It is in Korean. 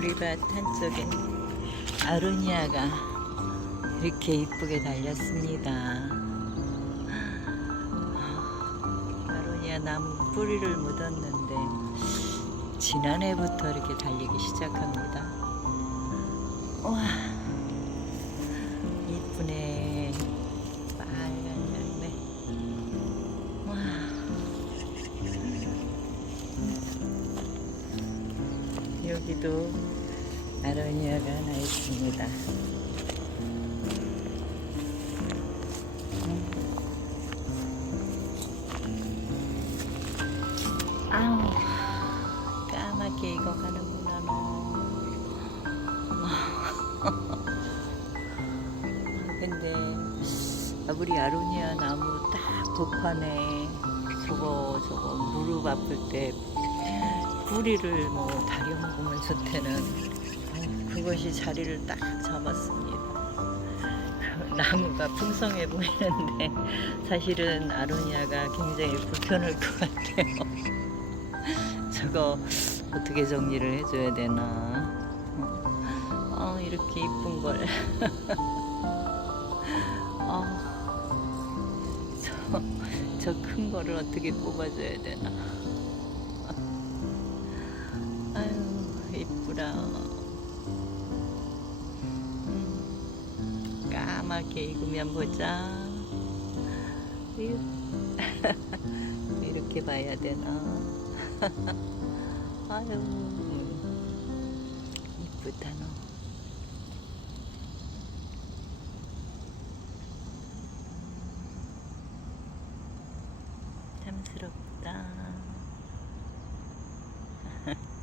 우리 밭 한쪽에 아로니아가 이렇게 이쁘게 달렸습니다. 아로니아 나무 뿌리를 묻었는데 지난해부터 이렇게 달리기 시작합니다. 와 여기도 아로니아가 하나 있습니다. 아우 까맣게 익어가는구나 너. 근데 아, 우리 아로니아 나무 딱 복판에 저거 저거 무릎 아플 때 뿌리를 뭐 다려 먹으면 좋대는 어, 그것이 자리를 딱 잡았습니다. 나무가 풍성해 보이는데 사실은 아로니아가 굉장히 불편할 것 같아요. 저거 어떻게 정리를 해줘야 되나? 어, 이렇게 이쁜 걸. 어, 저큰 거를 어떻게 뽑아줘야 되나? 이쁘라. 음, 까맣게 익으면 보자. 이렇게 봐야 되나? 아유, 이쁘다 너. 탐스럽다.